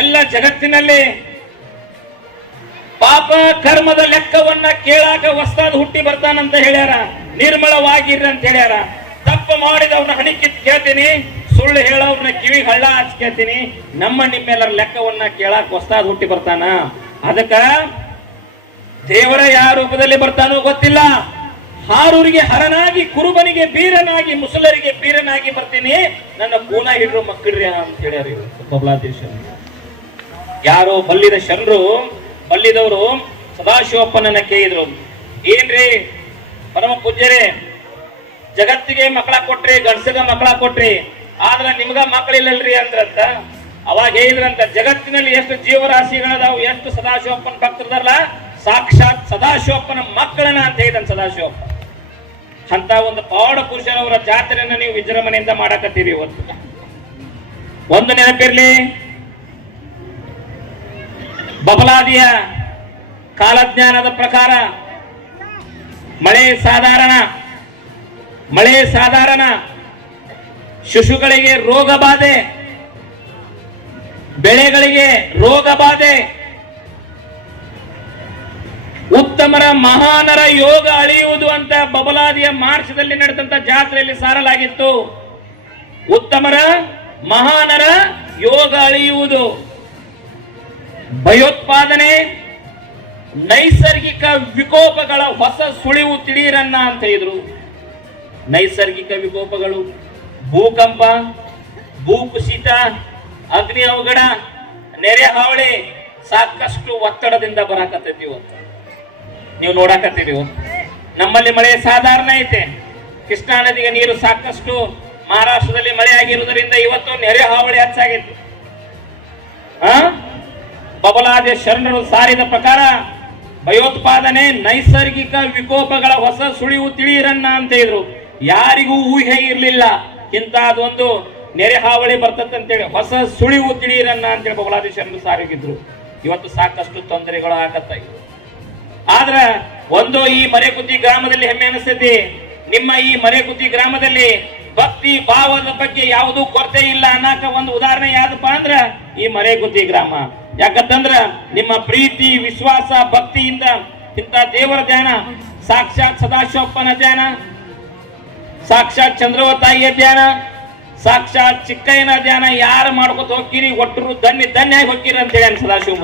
ಎಲ್ಲ ಜಗತ್ತಿನಲ್ಲಿ ಪಾಪ ಕರ್ಮದ ಲೆಕ್ಕವನ್ನ ಕೇಳಾಕ ಹೊಸ್ತಾದ ಹುಟ್ಟಿ ಬರ್ತಾನಂತ ಹೇಳ್ಯಾರ. ನಿರ್ಮಲವಾಗಿರ್ರಿ ಅಂತ ಹೇಳ್ಯಾರ. ತಪ್ಪು ಮಾಡಿದವ್ರನ್ನ ಹಣಿ ಕಿತ್ ಕೇಳ್ತೀನಿ. ಸುಳ್ಳು ಹೇಳೋರ್ನ ಕಿವಿ ಹಳ್ಳ ಹಚ್ಕೇತೀನಿ ನಮ್ಮ ನಿಮ್ಮೆಲ್ಲರ ಲೆಕ್ಕವನ್ನ ಕೇಳಾಕ ಹೊಸ್ತಾದ ಹುಟ್ಟಿ ಬರ್ತಾನ. ಅದಕ್ಕ ದೇವರ ಯಾವ ರೂಪದಲ್ಲಿ ಬರ್ತಾನೋ ಗೊತ್ತಿಲ್ಲ. ಹಾರೂರಿಗೆ ಹರನಾಗಿ, ಕುರುಬನಿಗೆ ಬೀರನಾಗಿ, ಮುಸಲರಿಗೆ ಬೀರನಾಗಿ ಬರ್ತೀನಿ. ನನ್ನ ಕೂನ ಹಿಡ್ರು ಮಕ್ಕಳ್ರಿ ಅಂತ ಹೇಳ್ಯಾರ ಬಬಲಾದೇಶ ಯಾರೋ ಬಲ್ಲಿದ ಶರಣರು, ಬಲ್ಲಿದವರು ಸದಾಶಿವಪ್ಪನನ್ನ ಕೇಳಿದ್ರು. ಏನ್ರಿ? ಪರಮ ಪೂಜ್ಯರೇ, ಜಗತ್ತಿಗೆ ಮಕ್ಕಳ ಕೊಟ್ರಿ ಗಂಡಸಿಗ ಮಕ್ಕಳ ಕೊಟ್ರಿ, ಆದ್ರೆ ನಿಮ್ಗ ಮಕ್ಕಳಿಲ್ಲಲ್ರಿ ಅಂದ್ರಂತ? ಅವಾಗ ಹೇಳಿದ್ರಂತ, ಜಗತ್ತಿನಲ್ಲಿ ಎಷ್ಟು ಜೀವರಾಶಿಗಳದಾವು, ಎಷ್ಟು ಸದಾಶಿವಪ್ಪನ ಭಕ್ತರದಲ್ಲ ಸಾಕ್ಷಾತ್ ಸದಾಶಿವಪ್ಪನ ಮಕ್ಕಳನ್ನ ಅಂತ ಹೇಳಿದ ಸದಾಶಿವಪ್ಪ. ಅಂತ ಒಂದು ಪೌಡ ಪುರುಷನವರ ಜಾತ್ರೆಯನ್ನ ನೀವು ವಿಜೃಂಭಣೆಯಿಂದ ಮಾಡಕತ್ತೀರಿ ಇವತ್ತು. ಒಂದು ನೆನಪಿರ್ಲಿ ಬಬಲಾದಿಯ ಕಾಲಜ್ಞಾನದ ಪ್ರಕಾರ ಮಳೆ ಸಾಧಾರಣ ಮಳೆ ಸಾಧಾರಣ, ಶಿಶುಗಳಿಗೆ ರೋಗ ಬಾಧೆ, ಬೆಳೆಗಳಿಗೆ ರೋಗ ಬಾಧೆ, ಉತ್ತಮರ ಮಹಾನರ ಯೋಗ ಅಳಿಯುವುದು ಅಂತ ಬಬಲಾದಿಯ ಮಾರ್ಚದಲ್ಲಿ ನಡೆದಂತ ಜಾತ್ರೆಯಲ್ಲಿ ಸಾರಲಾಗಿತ್ತು. ಉತ್ತಮರ ಮಹಾನರ ಯೋಗ ಅಳಿಯುವುದು. ಭಯೋತ್ಪಾದನೆ, ನೈಸರ್ಗಿಕ ವಿಕೋಪಗಳ ಹೊಸ ಸುಳಿವು ತಿಳಿಯಿರನ್ನ ಅಂತ ಇದ್ರು ನೈಸರ್ಗಿಕ ವಿಕೋಪಗಳು, ಭೂಕಂಪ, ಭೂಕುಸಿತ, ಅಗ್ನಿ ಅವಘಡ, ನೆರೆ ಹಾವಳಿ ಸಾಕಷ್ಟು ಒತ್ತಡದಿಂದ ಬರಾಕತ್ತೈತಿ ಇವತ್ತು. ನೀವು ನೋಡಾಕತ್ತೀರಿ ಇವತ್ತು. ನಮ್ಮಲ್ಲಿ ಮಳೆ ಸಾಧಾರಣ ಐತೆ. ಕೃಷ್ಣಾ ನದಿಗೆ ನೀರು ಸಾಕಷ್ಟು ಮಹಾರಾಷ್ಟ್ರದಲ್ಲಿ ಮಳೆ ಆಗಿರುವುದರಿಂದ ಇವತ್ತು ನೆರೆ ಹಾವಳಿ ಹೆಚ್ಚಾಗೈತಿ. ಆ ಬಬಲಾದ ಶರಣರು ಸಾರಿದ ಪ್ರಕಾರ ಭಯೋತ್ಪಾದನೆ, ನೈಸರ್ಗಿಕ ವಿಕೋಪಗಳ ಹೊಸ ಸುಳಿವು ತಿಳಿಯಿರನ್ನ ಅಂತ ಇದ್ರು ಯಾರಿಗೂ ಊಹೆ ಇರಲಿಲ್ಲ. ಇಂತಹದೊಂದು ನೆರೆ ಹಾವಳಿ ಬರ್ತದಂತೇಳಿ ಹೊಸ ಸುಳಿವು ತಿಳಿಯಿರನ್ನ ಅಂತೇಳಿ ಬಬಲಾದಿ ಶರಣರು ಸಾರಿಗಿದ್ರು ಇವತ್ತು ಸಾಕಷ್ಟು ತೊಂದರೆಗಳು ಆಗತ್ತ. ಆದ್ರೆ ಒಂದು ಈ ಮರೆಕುತಿ ಗ್ರಾಮದಲ್ಲಿ ಹೆಮ್ಮೆ ಅನಿಸ್ತೈತಿ. ನಿಮ್ಮ ಈ ಮರೆಕುತಿ ಗ್ರಾಮದಲ್ಲಿ ಭಕ್ತಿ ಭಾವದ ಬಗ್ಗೆ ಯಾವುದೂ ಕೊರತೆ ಇಲ್ಲ ಅನ್ನಕ ಒಂದು ಉದಾಹರಣೆ ಯಾವ್ದಪ್ಪ ಅಂದ್ರ ಈ ಮರೆಗುದ್ದಿ ಗ್ರಾಮ. ಯಾಕಂತಂದ್ರ ನಿಮ್ಮ ಪ್ರೀತಿ, ವಿಶ್ವಾಸ, ಭಕ್ತಿಯಿಂದ ಇಂಥ ದೇವರ ಧ್ಯಾನ, ಸಾಕ್ಷಾತ್ ಸದಾಶಿವಪ್ಪನ ಧ್ಯಾನ, ಸಾಕ್ಷಾತ್ ಚಂದ್ರವ ತಾಯಿಯ ಧ್ಯಾನ, ಸಾಕ್ಷಾತ್ ಚಿಕ್ಕಯ್ಯನ ಧ್ಯಾನ ಯಾರು ಮಾಡ್ಕೊತ ಹೋಗ್ತೀರಿ? ಒಟ್ಟರು ಧನ್ಯ ಧನ್ಯ ಆಗಿ ಹೋಗ್ತೀರಿ ಅಂತ ಹೇಳಿ ಸದಾಶಿವ